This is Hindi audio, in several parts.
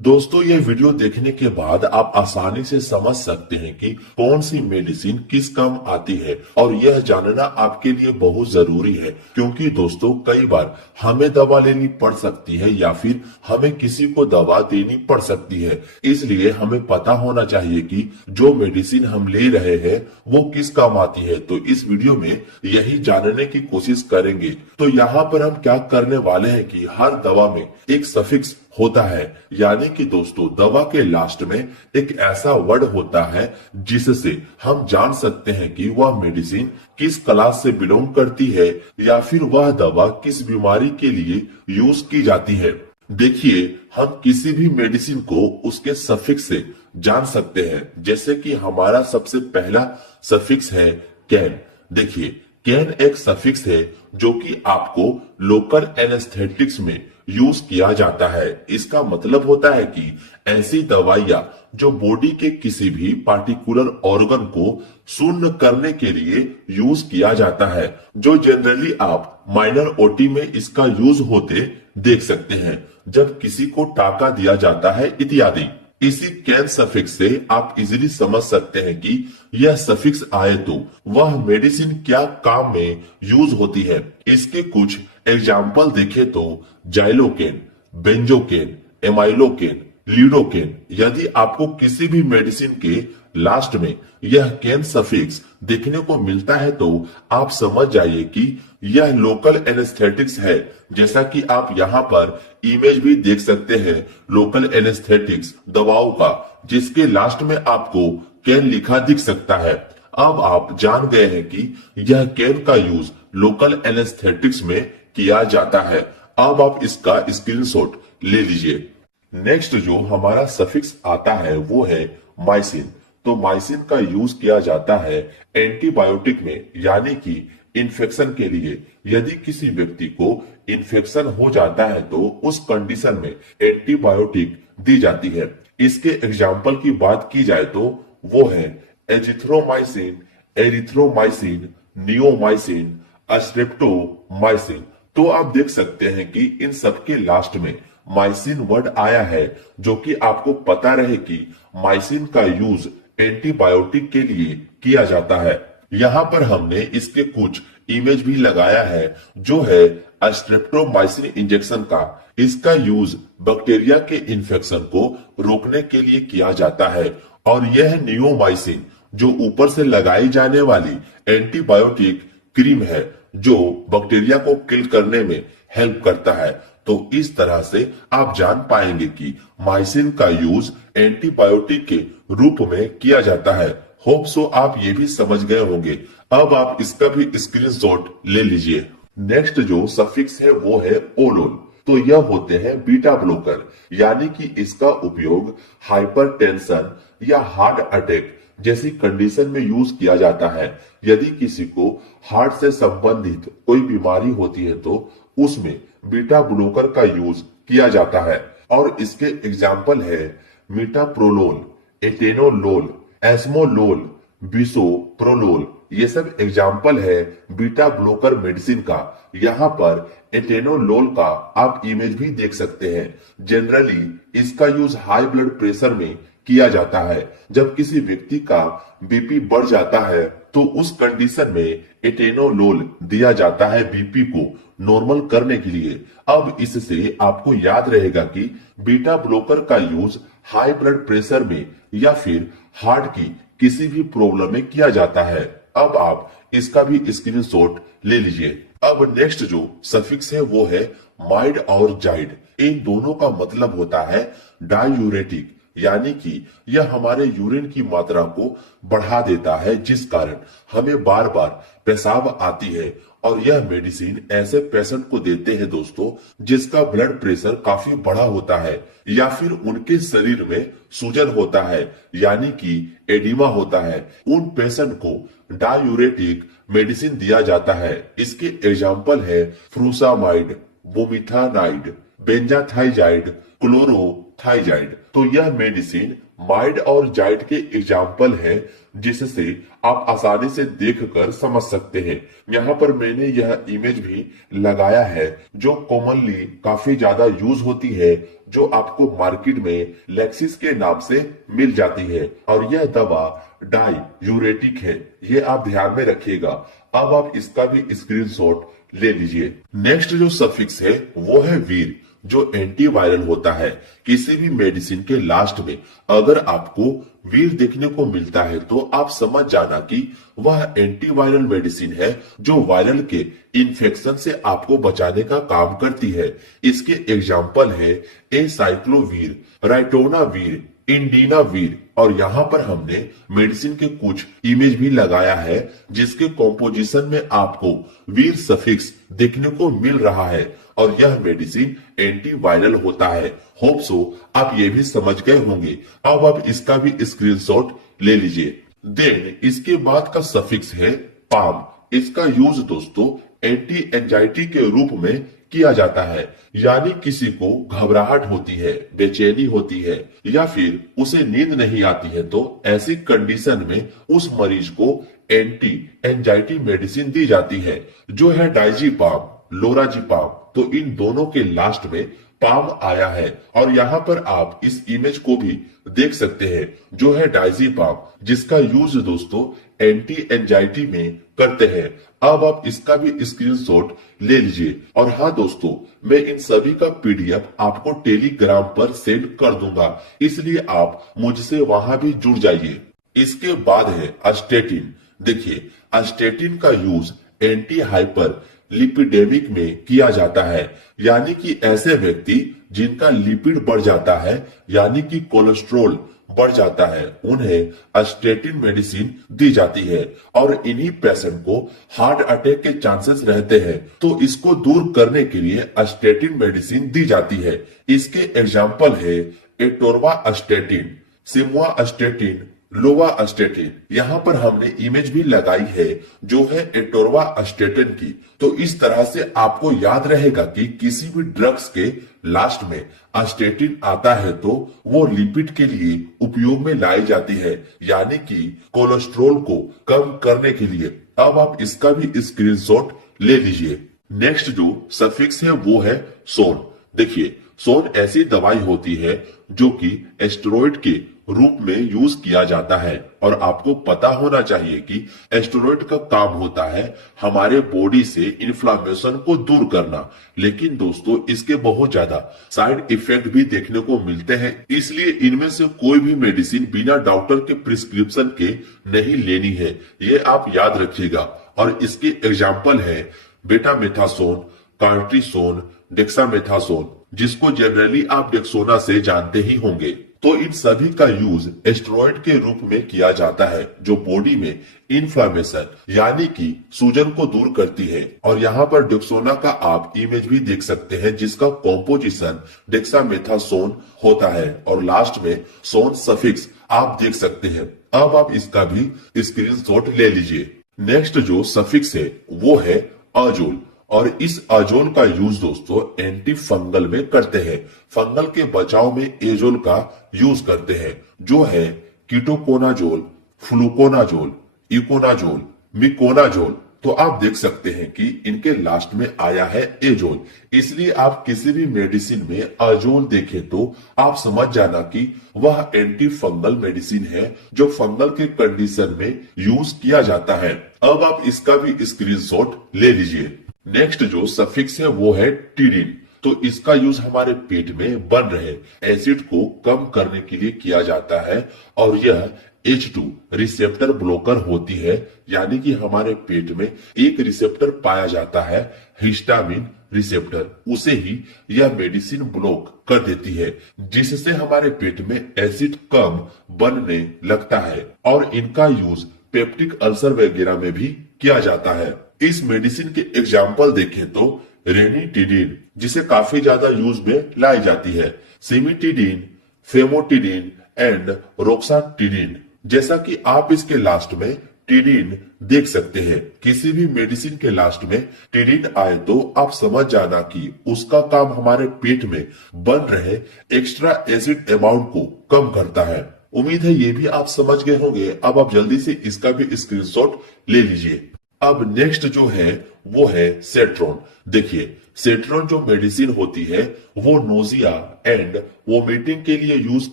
दोस्तों, ये वीडियो देखने के बाद आप आसानी से समझ सकते हैं कि कौन सी मेडिसिन किस काम आती है और यह जानना आपके लिए बहुत जरूरी है, क्योंकि दोस्तों कई बार हमें दवा लेनी पड़ सकती है या फिर हमें किसी को दवा देनी पड़ सकती है। इसलिए हमें पता होना चाहिए कि जो मेडिसिन हम ले रहे हैं वो किस काम आती है। तो इस वीडियो में यही जानने की कोशिश करेंगे। तो यहाँ पर हम क्या करने वाले हैं कि हर दवा में एक सफिक्स होता है, यानी कि दोस्तों दवा के लास्ट में एक ऐसा वर्ड होता है जिससे हम जान सकते हैं कि वह मेडिसिन किस क्लास से बिलोंग करती है या फिर वह दवा किस बीमारी के लिए यूज की जाती है। देखिए, हम किसी भी मेडिसिन को उसके सफिक्स से जान सकते हैं। जैसे कि हमारा सबसे पहला सफिक्स है कैन। देखिए, कैन एक सफिक्स है जो कि आपको लोकल एनेस्थेटिक्स में यूज किया जाता है। इसका मतलब होता है कि ऐसी दवाइयां जो बॉडी के किसी भी पार्टिकुलर ऑर्गन को शून्य करने के लिए यूज किया जाता है, जो जनरली आप माइनर ओटी में इसका यूज होते देख सकते हैं, जब किसी को टाका दिया जाता है इत्यादि। इसी कैन सफिक्स से आप इजीली समझ सकते हैं कि यह सफिक्स आए तो वह मेडिसिन क्या काम में यूज होती है। इसके कुछ एग्जाम्पल देखें तो जाइलोकेन, बेंजोकेन, एमाइलोकेन, लीडोकेन। यदि आपको किसी भी मेडिसिन के लास्ट में यह कैन सफिक्स देखने को मिलता है तो आप समझ जाइए कि यह लोकल एनेस्थेटिक्स है। जैसा कि आप यहाँ पर इमेज भी देख सकते हैं लोकल एनेस्थेटिक्स दवाओं का, जिसके लास्ट में आपको कैन लिखा दिख सकता है। अब आप जान गए हैं कि यह कैन का यूज लोकल एनेस्थेटिक्स में किया जाता है। अब आप इसका स्क्रीनशॉट ले लीजिए। नेक्स्ट जो हमारा सफिक्स आता है वो है माइसिन। तो माइसिन का यूज किया जाता है एंटीबायोटिक में, यानी कि इन्फेक्शन के लिए। यदि किसी व्यक्ति को इन्फेक्शन हो जाता है तो उस कंडीशन में एंटीबायोटिक दी जाती है। इसके एग्जाम्पल की बात की जाए तो वो है एजिथ्रोमाइसिन, एरिथ्रोमाइसिन, नियोमाइसिन, अस्ट्रेप्टोमाइसिन। तो आप देख सकते हैं कि इन सबके लास्ट में माइसिन वर्ड आया है, जो कि आपको पता रहे कि माइसिन का यूज एंटीबायोटिक के लिए किया जाता है। यहाँ पर हमने इसके कुछ इमेज भी लगाया है, जो है अस्ट्रेप्टोमाइसिन इंजेक्शन का। इसका यूज बैक्टीरिया के इन्फेक्शन को रोकने के लिए किया जाता है। और यह नियोमाइसिन जो ऊपर से लगाई जाने वाली एंटीबायोटिक क्रीम है, जो बैक्टीरिया को किल करने में हेल्प करता है। तो इस तरह से आप जान पाएंगे कि माइसिन का यूज एंटीबायोटिक के रूप में किया जाता है। होप सो आप ये भी समझ गए होंगे। अब आप इसका भी स्क्रीनशॉट ले लीजिए। नेक्स्ट जो सफिक्स है वो है ओलोल। तो यह होते हैं बीटा ब्लॉकर, यानी कि इसका उपयोग हाइपरटेंशन या हार्ट अटैक जैसी कंडीशन में यूज किया जाता है। यदि किसी को हार्ट से संबंधित कोई बीमारी होती है तो उसमें बीटा ब्लॉकर का यूज किया जाता है। और इसके एग्जाम्पल है मीटाप्रोलोल, एटेनोलोल, एस्मोलोल, बिसोप्रोलोल। ये सब एग्जाम्पल है बीटा ब्लॉकर मेडिसिन का। यहाँ पर एटेनोलोल का आप इमेज भी देख सकते हैं। जनरली इसका यूज हाई ब्लड प्रेशर में किया जाता है। जब किसी व्यक्ति का बीपी बढ़ जाता है तो उस कंडीशन में एटेनोलोल दिया जाता है बीपी को नॉर्मल करने के लिए। अब इससे आपको याद रहेगा कि बीटा ब्लॉकर का यूज हाई ब्लड प्रेशर में या फिर हार्ट की किसी भी प्रॉब्लम में किया जाता है। अब आप इसका भी स्क्रीनशॉट ले लीजिए। अब नेक्स्ट जो सफिक्स है वो है माइड और जाइड। इन दोनों का मतलब होता है डायूरेटिक, यानी कि यह हमारे यूरिन की मात्रा को बढ़ा देता है, जिस कारण हमें बार बार पेशाब आती है। और यह मेडिसिन ऐसे पेशेंट को देते हैं दोस्तों जिसका ब्लड प्रेशर काफी बढ़ा होता है या फिर उनके शरीर में सूजन होता है, यानी कि एडिमा होता है। उन पेशेंट को डायूरेटिक मेडिसिन दिया जाता है। इसके एग्जाम्पल है फ्रूसामाइड, बुमिथानाइड, बेंजाथाइजाइड, क्लोरोथाइजाइड। तो यह मेडिसिन माइड और जाइड के एग्जाम्पल है जिससे आप आसानी से देखकर समझ सकते हैं। यहाँ पर मैंने यह इमेज भी लगाया है जो कॉमनली काफी ज्यादा यूज होती है, जो आपको मार्केट में लेक्सिस के नाम से मिल जाती है और यह दवा डाई यूरेटिक है, ये आप ध्यान में रखिएगा। अब आप इसका भी स्क्रीनशॉट ले लीजिए। नेक्स्ट जो सफिक्स है वो है वीर, जो एंटीवायरल होता है। किसी भी मेडिसिन के लास्ट में अगर आपको वीर देखने को मिलता है तो आप समझ जाना कि वह एंटीवायरल मेडिसिन है जो वायरल के इन्फेक्शन से आपको बचाने का काम करती है। इसके एग्जाम्पल है एसाइक्लोवीर, राइटोनावीर, इंडिनावीर और यहाँ पर हमने मेडिसिन के कुछ इमेज भी लगाया है जिसके कॉम्पोजिशन में आपको वीर सफिक्स देखने को मिल रहा है और यह मेडिसिन एंटीवायरल होता है। होप सो आप ये भी समझ गए होंगे। अब आप इसका भी स्क्रीनशॉट ले लीजिए। देन इसके बाद का सफिक्स है पाम। इसका यूज दोस्तों एंटी एंजाइटी के रूप में किया जाता है, यानी किसी को घबराहट होती है, बेचैनी होती है या फिर उसे नींद नहीं आती है तो ऐसी कंडीशन में उस मरीज को एंटी एंजाइटी मेडिसिन दी जाती है जो है डाइजीपाम, लोराजीपाम। तो इन दोनों के लास्ट में पाम आया है और यहाँ पर आप इस इमेज को भी देख सकते हैं जो है डाइजीपाम, जिसका यूज दोस्तों एंटी एंजाइटी में करते हैं। अब आप इसका भी स्क्रीनशॉट ले लीजिए। और हाँ दोस्तों, मैं इन सभी का पीडीएफ आपको टेलीग्राम पर सेंड कर दूंगा, इसलिए आप मुझसे वहां भी जुड़ जाइए। इसके बाद है अस्टेटिन। देखिए, अस्टेटिन का यूज एंटी हाइपर लिपिडेमिक में किया जाता है, यानी कि ऐसे व्यक्ति जिनका लिपिड बढ़ जाता है यानी कि कोलेस्ट्रॉल बढ़ जाता है, उन्हें अस्टेटिन मेडिसिन दी जाती है और इन्हीं पेशेंट को हार्ट अटैक के चांसेस रहते हैं, तो इसको दूर करने के लिए अस्टेटिन मेडिसिन दी जाती है। इसके एग्जाम्पल है एटोरवा अस्टेटिन, सिमुआ अस्टेटिन, लोवा अस्टेटिन। यहाँ पर हमने इमेज भी लगाई है जो है एटोरवा अस्टेटिन की। तो इस तरह से आपको याद रहेगा कि किसी भी ड्रग्स के लास्ट में अस्टेटिन आता है तो वो लिपिड के लिए उपयोग में लाई जाती है, यानी कि कोलेस्ट्रॉल को कम करने के लिए। अब आप इसका भी स्क्रीनशॉट ले लीजिए। नेक्स्ट जो सफिक्स है वो है सोन। देखिए, सोन ऐसी दवाई होती है जो कि एस्टेरॉइड के रूप में यूज किया जाता है और आपको पता होना चाहिए कि एस्टेरॉइड का काम होता है हमारे बॉडी से इन्फ्लामेशन को दूर करना, लेकिन दोस्तों इसके बहुत ज्यादा साइड इफेक्ट भी देखने को मिलते हैं। इसलिए इनमें से कोई भी मेडिसिन बिना डॉक्टर के प्रिस्क्रिप्शन के नहीं लेनी है, ये आप याद रखिएगा। और इसके एग्जाम्पल है बेटामेथासोन, कार्टिसोन, डेक्सामेथासोन, जिसको जनरली आप डेक्सोना से जानते ही होंगे। तो इन सभी का यूज एस्टेरॉइड के रूप में किया जाता है जो बॉडी में इन्फ्लामेशन यानी कि सूजन को दूर करती है। और यहाँ पर डेक्सोना का आप इमेज भी देख सकते हैं जिसका कॉम्पोजिशन डेक्सामेथासोन होता है और लास्ट में सोन सफिक्स आप देख सकते हैं। अब आप इसका भी स्क्रीनशॉट ले लीजिए। नेक्स्ट जो सफिक्स है वो है अजोल और इस अजोल का यूज दोस्तों एंटी फंगल में करते हैं। फंगल के बचाव में एजोल का यूज करते हैं जो है कीटोकोनाजोल, फ्लूकोनाजोल, इकोनाजोल, मिकोनाजोल। तो आप देख सकते हैं कि इनके लास्ट में आया है एजोल, इसलिए आप किसी भी मेडिसिन में अजोल देखें तो आप समझ जाना कि वह एंटी फंगल मेडिसिन है जो फंगल के कंडीशन में यूज किया जाता है। अब आप इसका भी स्क्रीनशॉट ले लीजिए। नेक्स्ट जो सफिक्स है वो है टीडिन। तो इसका यूज हमारे पेट में बन रहे एसिड को कम करने के लिए किया जाता है और यह H2 रिसेप्टर ब्लॉकर होती है, यानी कि हमारे पेट में एक रिसेप्टर पाया जाता है हिस्टामिन रिसेप्टर, उसे ही यह मेडिसिन ब्लॉक कर देती है जिससे हमारे पेट में एसिड कम बनने लगता है। और इनका यूज पेप्टिक अल्सर वगैरह में भी किया जाता है। इस मेडिसिन के एग्जाम्पल देखें तो रेनिटिडिन, जिसे काफी ज्यादा यूज में लाई जाती है, सिमिटिडिन, फेमोटिडिन एंड रोक्साटिडिन। जैसा कि आप इसके लास्ट में टिडिन देख सकते हैं। किसी भी मेडिसिन के लास्ट में टिडिन आए तो आप समझ जाना कि उसका काम हमारे पेट में बन रहे एक्स्ट्रा एसिड अमाउंट को कम करता है। उम्मीद है ये भी आप समझ गए होंगे। अब आप जल्दी से इसका भी स्क्रीनशॉट ले लीजिए। अब नेक्स्ट जो है वो है सेट्रॉन। देखिए सेट्रॉन जो मेडिसिन होती है वो नोजिया एंड वोमिटिंग के लिए यूज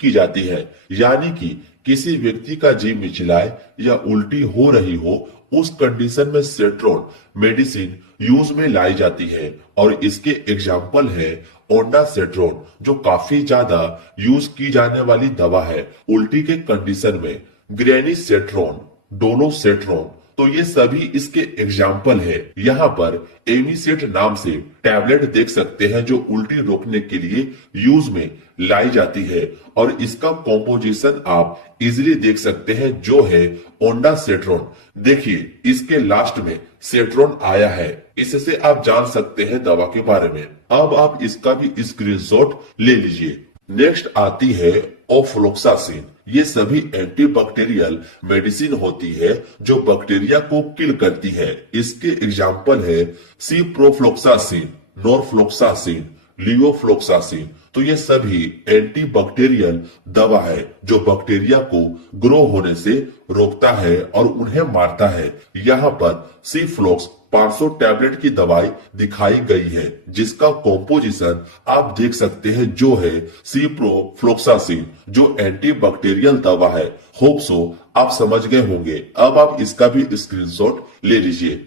की जाती है, यानी कि किसी व्यक्ति का जी मिचलाए या उल्टी हो रही हो उस कंडीशन में सेट्रॉन मेडिसिन यूज में लाई जाती है। और इसके एग्जाम्पल है ओंडासेट्रोन जो काफी ज्यादा यूज की जाने वाली दवा है उल्टी के कंडीशन में, ग्रेनीसेट्रोन, डोलोसेट्रोन, तो ये सभी इसके एग्जाम्पल है। यहाँ पर एमिसेट नाम से टैबलेट देख सकते हैं जो उल्टी रोकने के लिए यूज में लाई जाती है और इसका कॉम्पोजिशन आप इजिली देख सकते हैं जो है ओंडासेट्रोन। देखिए इसके लास्ट में सेट्रोन आया है, इससे आप जान सकते हैं दवा के बारे में। अब आप इसका भी स्क्रीनशॉट ले लीजिए। नेक्स्ट आती है ओफ्लोक्सासिन। ये सभी एंटीबैक्टीरियल मेडिसिन होती है जो बैक्टीरिया को किल करती है। इसके एग्जाम्पल है सिप्रोफ्लोक्सासिन, नॉरफ्लोक्सासिन, लियोफ्लोक्सासिन। तो ये सभी एंटीबैक्टीरियल दवा है जो बैक्टीरिया को ग्रो होने से रोकता है और उन्हें मारता है। यहाँ पर सिफ्लोक्स 500 टैबलेट की दवाई दिखाई गई है जिसका कॉम्पोजिशन आप देख सकते हैं जो है सिप्रोफ्लोक्सासिन जो एंटीबैक्टीरियल दवा है। होप सो आप समझ गए होंगे। अब आप इसका भी स्क्रीनशॉट ले लीजिए।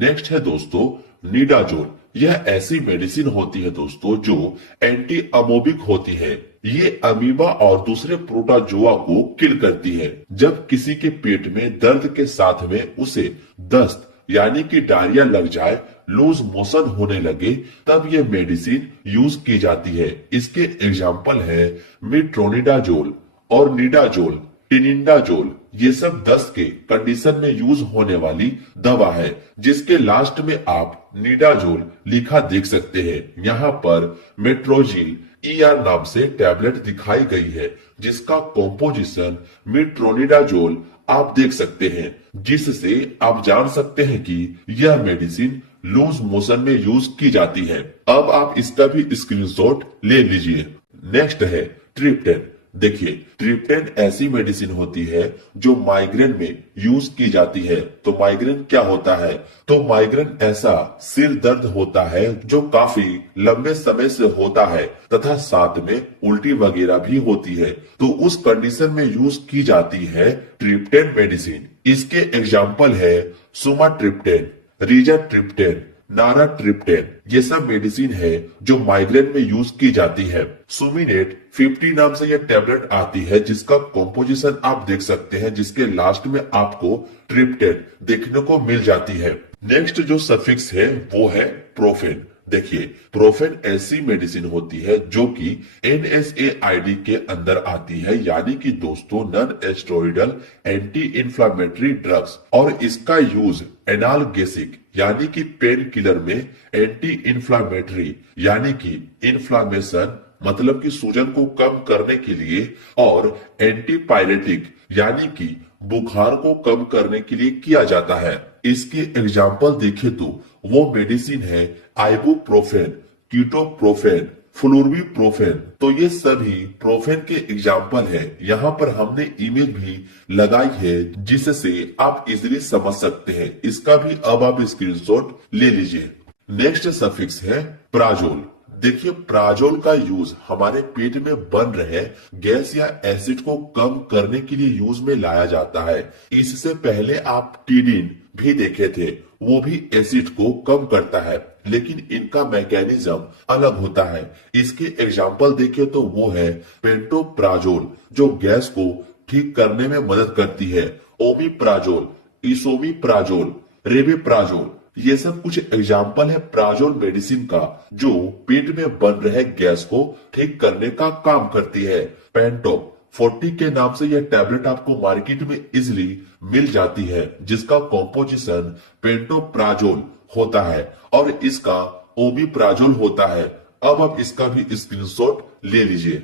नेक्स्ट है दोस्तों निडाजोल। यह ऐसी मेडिसिन होती है दोस्तों जो एंटी अमोबिक होती है। ये अमीबा और दूसरे प्रोटोजोआ को किल करती है। जब किसी के पेट में दर्द के साथ में उसे दस्त यानी कि डायरिया लग जाए, लूज मोशन होने लगे, तब ये मेडिसिन यूज की जाती है। इसके एग्जाम्पल है मिट्रोनिडाजोल और निडाजोल, टिनिडाजोल। ये सब दस्त के कंडीशन में यूज होने वाली दवा है जिसके लास्ट में आप निडाजोल लिखा देख सकते हैं। यहाँ पर मेट्रोजिल ER नाम से टैबलेट दिखाई गई है जिसका कॉम्पोजिशन मिट्रोनिडाजोल आप देख सकते हैं, जिससे आप जान सकते हैं कि यह मेडिसिन लूज मोशन में यूज की जाती है। अब आप इसका भी स्क्रीनशॉट ले लीजिए। नेक्स्ट है ट्रिप्टेन। देखिए ट्रिप्टेन ऐसी मेडिसिन होती है जो माइग्रेन में यूज की जाती है। तो माइग्रेन क्या होता है? तो माइग्रेन ऐसा सिर दर्द होता है जो काफी लंबे समय से होता है तथा साथ में उल्टी वगैरह भी होती है। तो उस कंडीशन में यूज की जाती है ट्रिप्टेन मेडिसिन। इसके एग्जाम्पल है सुमाट्रिप्टेन, रिजाट्रिप्टेन, नाराट्रिप्टेन। ये सब मेडिसिन है जो माइग्रेन में यूज की जाती है। सुमिनेट 50 नाम से यह टैबलेट आती है जिसका कॉम्पोजिशन आप देख सकते हैं, जिसके लास्ट में आपको ट्रिप्टेन देखने को मिल जाती है। नेक्स्ट जो सफिक्स है वो है प्रोफेन। देखिए प्रोफेन ऐसी मेडिसिन होती है जो कि NSAID के अंदर आती है, यानी कि दोस्तों नॉन एस्टेरॉयडल एंटी इंफ्लेमेटरी ड्रग्स, और इसका यूज एनाल्गेसिक यानी कि पेन किलर में, एंटी इंफ्लेमेटरी यानी कि इन्फ्लामेशन मतलब कि सूजन को कम करने के लिए, और एंटीपायरेटिक यानी कि बुखार को कम करने के लिए किया जाता है। इसके एग्जाम्पल देखें तो वो मेडिसिन है आइबुप्रोफेन, कीटोप्रोफेन, फ्लूरबिप्रोफेन। तो ये सभी प्रोफेन के एग्जाम्पल है। यहाँ पर हमने इमेज भी लगाई है जिससे आप इजीली समझ सकते हैं। इसका भी अब आप स्क्रीनशॉट ले लीजिए। नेक्स्ट सफिक्स है प्राजोल। देखिए प्राजोल का यूज हमारे पेट में बन रहे गैस या एसिड को कम करने के लिए यूज में लाया जाता है। इससे पहले आप टीडीन भी देखे थे, वो भी एसिड को कम करता है, लेकिन इनका मैकेनिज्म अलग होता है। इसके एग्जाम्पल देखें तो वो है पेंटोप्राजोल जो गैस को ठीक करने में मदद करती है, ओमिप्राजोल, इसोमिप्राजोल, रेबिप्राजोल। ये सब कुछ एग्जाम्पल है प्राजोल मेडिसिन का जो पेट में बन रहे गैस को ठीक करने का काम करती है। पेंटोप 40 के नाम से यह टैबलेट आपको मार्केट में इजिली मिल जाती है जिसका कॉम्पोजिशन पेंटोप्राजोल होता है और इसका ओमिप्राजोल होता है। अब आप इसका भी स्क्रीनशॉट ले लीजिए।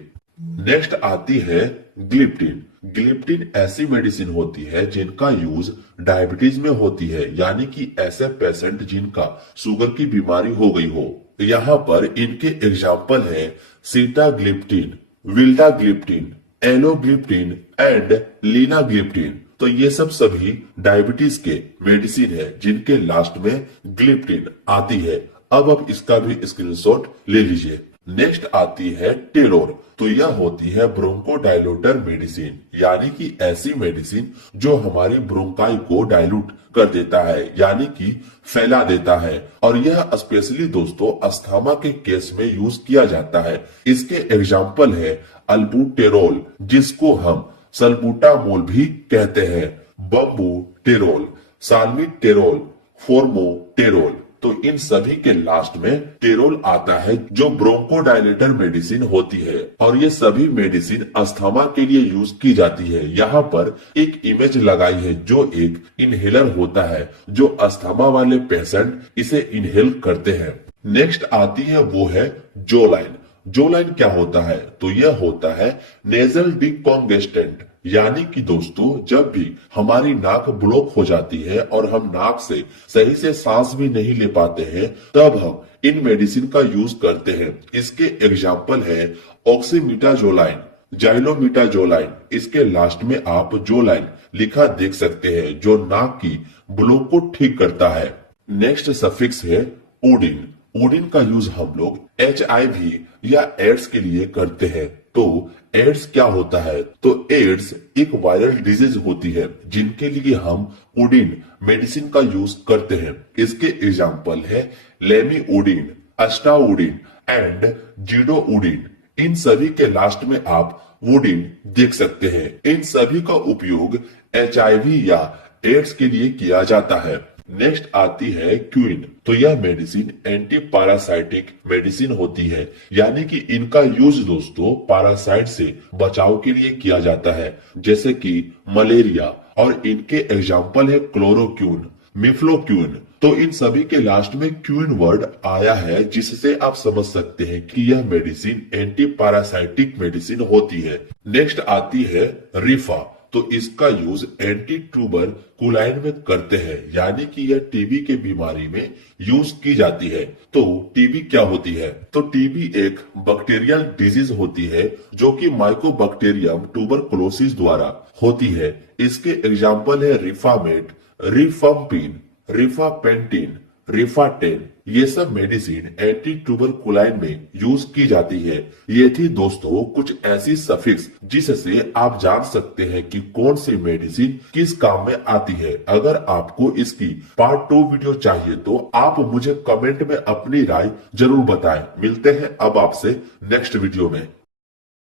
नेक्स्ट आती है ग्लिप्टिन। ग्लिप्टिन ऐसी मेडिसिन होती है जिनका यूज डायबिटीज में होती है, यानी कि ऐसे पेशेंट जिनका शुगर की बीमारी हो गई हो। यहाँ पर इनके एग्जाम्पल है sitagliptin, vildagliptin, alogliptin and linagliptin. तो ये सब सभी डायबिटीज के मेडिसिन है जिनके लास्ट में ग्लिप्टिन आती है। अब इसका भी स्क्रीनशॉट ले लीजिए। नेक्स्ट आती है टेलोर। तो यह होती है ब्रोंकोडायलेटर मेडिसिन, यानी कि ऐसी मेडिसिन जो हमारी ब्रोंकाई को डायलूट कर देता है, यानी कि फैला देता है। और यह स्पेशली दोस्तों अस्थमा के केस में यूज किया जाता है। इसके एग्जाम्पल है अल्बुटेरोल, जिसको हम सल्बुटामोल भी कहते हैं, बम्बूटेरोल, साल्मीटेरोल, फोर्मोटेरोल। तो इन सभी के लास्ट में टेरोल आता है जो ब्रोंकोडायलेटर मेडिसिन होती है। और ये सभी मेडिसिन अस्थमा के लिए यूज की जाती है। यहाँ पर एक इमेज लगाई है जो एक इनहेलर होता है, जो अस्थमा वाले पेशेंट इसे इनहेल करते हैं। नेक्स्ट आती है वो है जोलाइन। जोलाइन क्या होता है? तो यह होता है नेजल डिकॉन्गेस्टेंट, यानी कि दोस्तों जब भी हमारी नाक ब्लॉक हो जाती है और हम नाक से सही से सांस भी नहीं ले पाते हैं, तब हम इन मेडिसिन का यूज करते हैं। इसके एग्जाम्पल है ऑक्सीमिटाजोलाइन, जाइलोमिटाजोलाइन। इसके लास्ट में आप जोलाइन लिखा देख सकते हैं, जो नाक की ब्लॉक को ठीक करता है। नेक्स्ट सफिक्स है ओडिन। ओडिन का यूज हम लोग HIV या एड्स के लिए करते हैं। तो एड्स क्या होता है? तो एड्स एक वायरल डिजीज होती है जिनके लिए हम ओडिन मेडिसिन का यूज करते हैं। इसके एग्जाम्पल है लेमीओडिन, अस्टाओडिन एंड जीडोओडिन। इन सभी के लास्ट में आप वोडिन देख सकते हैं। इन सभी का उपयोग HIV या एड्स के लिए किया जाता है। नेक्स्ट आती है क्विन। तो यह मेडिसिन एंटी पैरासाइटिक मेडिसिन होती है, यानी कि इनका यूज दोस्तों पैरासाइट से बचाव के लिए किया जाता है, जैसे कि मलेरिया। और इनके एग्जाम्पल है क्लोरोक्विन, मिफ्लोक्विन। तो इन सभी के लास्ट में क्विन वर्ड आया है, जिससे आप समझ सकते हैं कि यह मेडिसिन एंटी पैरासाइटिक मेडिसिन होती है। नेक्स्ट आती है रिफा। तो इसका यूज एंटी ट्यूबर कुलाइन में करते हैं, यानी कि यह टीबी के बीमारी में यूज की जाती है। तो टीबी क्या होती है? तो टीबी एक बैक्टीरियल डिजीज होती है जो कि माइकोबैक्टीरियम ट्यूबरकुलोसिस द्वारा होती है। इसके एग्जाम्पल है रिफामेट, रिफम्पिन, रिफापेंटिन, रिफाटेन। ये सब मेडिसिन एंटी ट्यूबरकुलाइन में यूज की जाती है। ये थी दोस्तों कुछ ऐसी सफिक्स जिससे आप जान सकते हैं कि कौन सी मेडिसिन किस काम में आती है। अगर आपको इसकी पार्ट 2 वीडियो चाहिए तो आप मुझे कमेंट में अपनी राय जरूर बताएं। मिलते हैं अब आपसे नेक्स्ट वीडियो में।